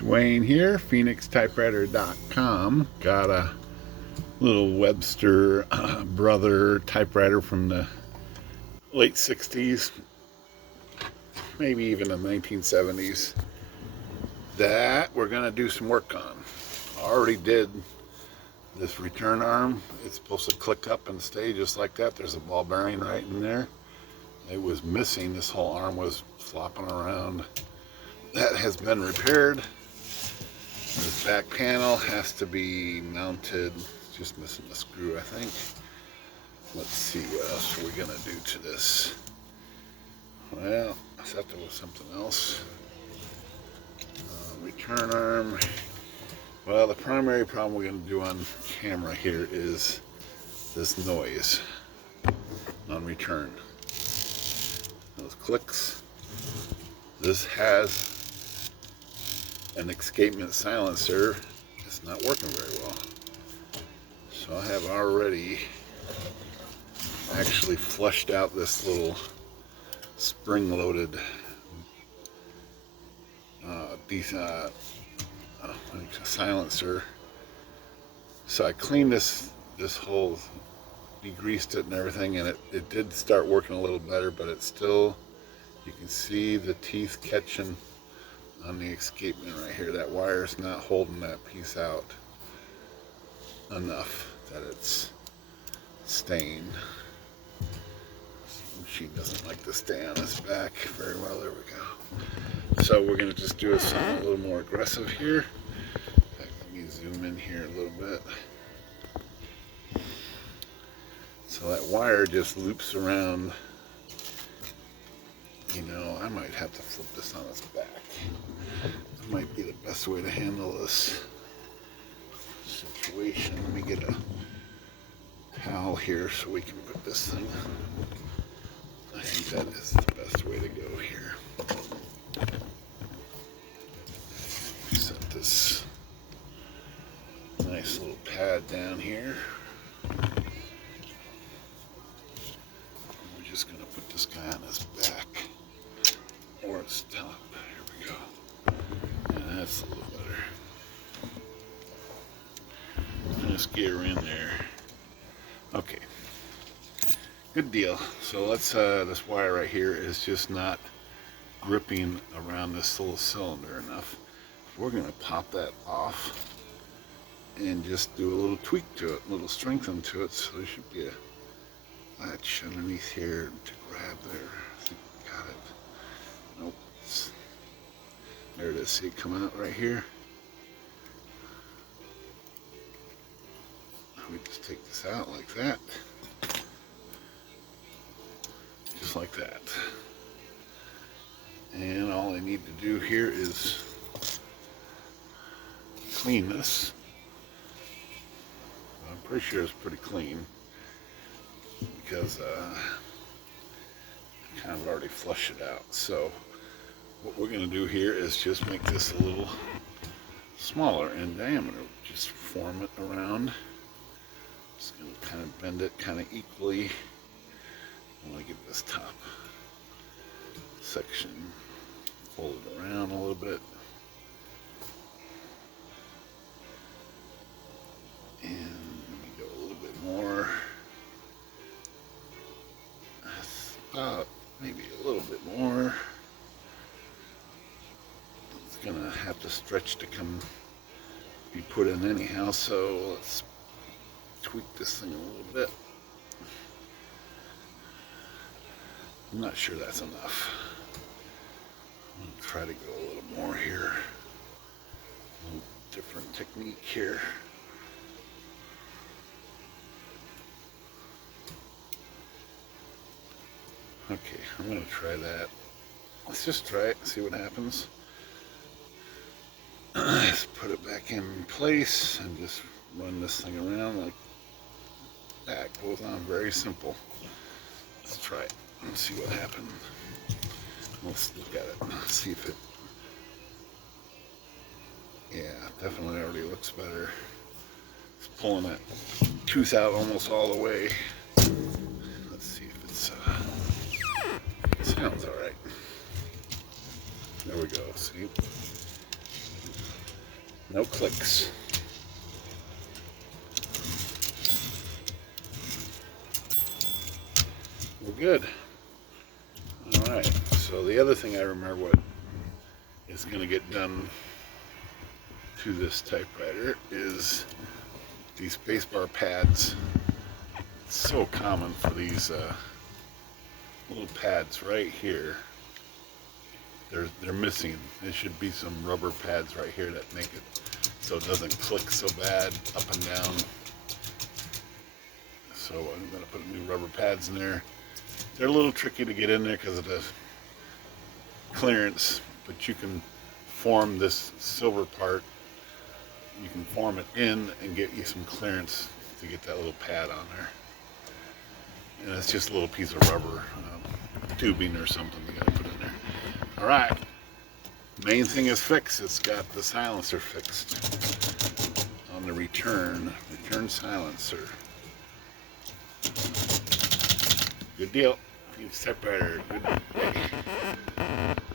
Dwayne here, PhoenixTypewriter.com. Got a little Webster brother typewriter from the late 60s, maybe even the 1970s, that we're going to do some work on. I already did this return arm. It's supposed to click up and stay just like that. There's a ball bearing right in there. It was missing. This whole arm was flopping around. That has been repaired. This back panel has to be mounted. Just missing the screw, I think. Let's see what else we're gonna do to this. Well, I thought there was something else. Return arm. Well, the primary problem we're gonna do on camera here is this noise on return. Those clicks. This has an escapement silencer. It's not working very well. So I have already actually flushed out this little spring-loaded silencer. So I cleaned this whole, degreased it and everything, and it did start working a little better, but it's still, you can see the teeth catching on the escapement right here. That wire's not holding that piece out enough that it's staying. She doesn't like to stay on this back very well. There we go. So we're going to just do something a little more aggressive here. In fact, let me zoom in here a little bit. So that wire just loops around. You know, I might have to flip this on its back. That might be the best way to handle this situation. Let me get a towel here so we can put this thing. I think that is the best way to go here. Set this nice little pad down here. We're just going to put this guy on his back or its top. Here we go. Yeah, that's a little better. Just get her in there. Okay. Good deal. So let's, this wire right here is just not gripping around this little cylinder enough. We're going to pop that off and just do a little tweak to it, a little strengthen to it. So there should be a latch underneath here to grab there. I think we got it. Nope. There it is. See it come out right here? We just take this out like that. Just like that. And all I need to do here is clean this. I'm pretty sure it's pretty clean because I kind of already flushed it out. So what we're going to do here is just make this a little smaller in diameter. Just form it around. Just going to kind of bend it kind of equally. I want to get this top section folded around a little bit. And let me go a little bit more. That's about maybe a little bit more. It's going to have to stretch to be put in anyhow, so let's tweak this thing a little bit. I'm not sure that's enough. I'm going to try to go a little more here. A little different technique here. Okay, I'm going to try that. Let's just try it and see what happens. Let's put it back in place and just run this thing around like that. Goes on very simple. Let's try it. Let's see what happened. Let's look at it. Let's see if it... Yeah, definitely already looks better. It's pulling that tooth out almost all the way. Let's see if it's... it sounds alright. There we go. See? No clicks. We're good. Alright, so the other thing I remember what is going to get done to this typewriter is these spacebar pads. It's so common for these little pads right here. They're missing. There should be some rubber pads right here that make it so it doesn't click so bad up and down. So I'm going to put new rubber pads in there. They're a little tricky to get in there because of the clearance, but you can form this silver part. You can form it in and get you some clearance to get that little pad on there. And it's just a little piece of rubber, tubing or something you gotta put in there. All right, main thing is fixed. It's got the silencer fixed on the return silencer. Good deal. Typewriter, good day.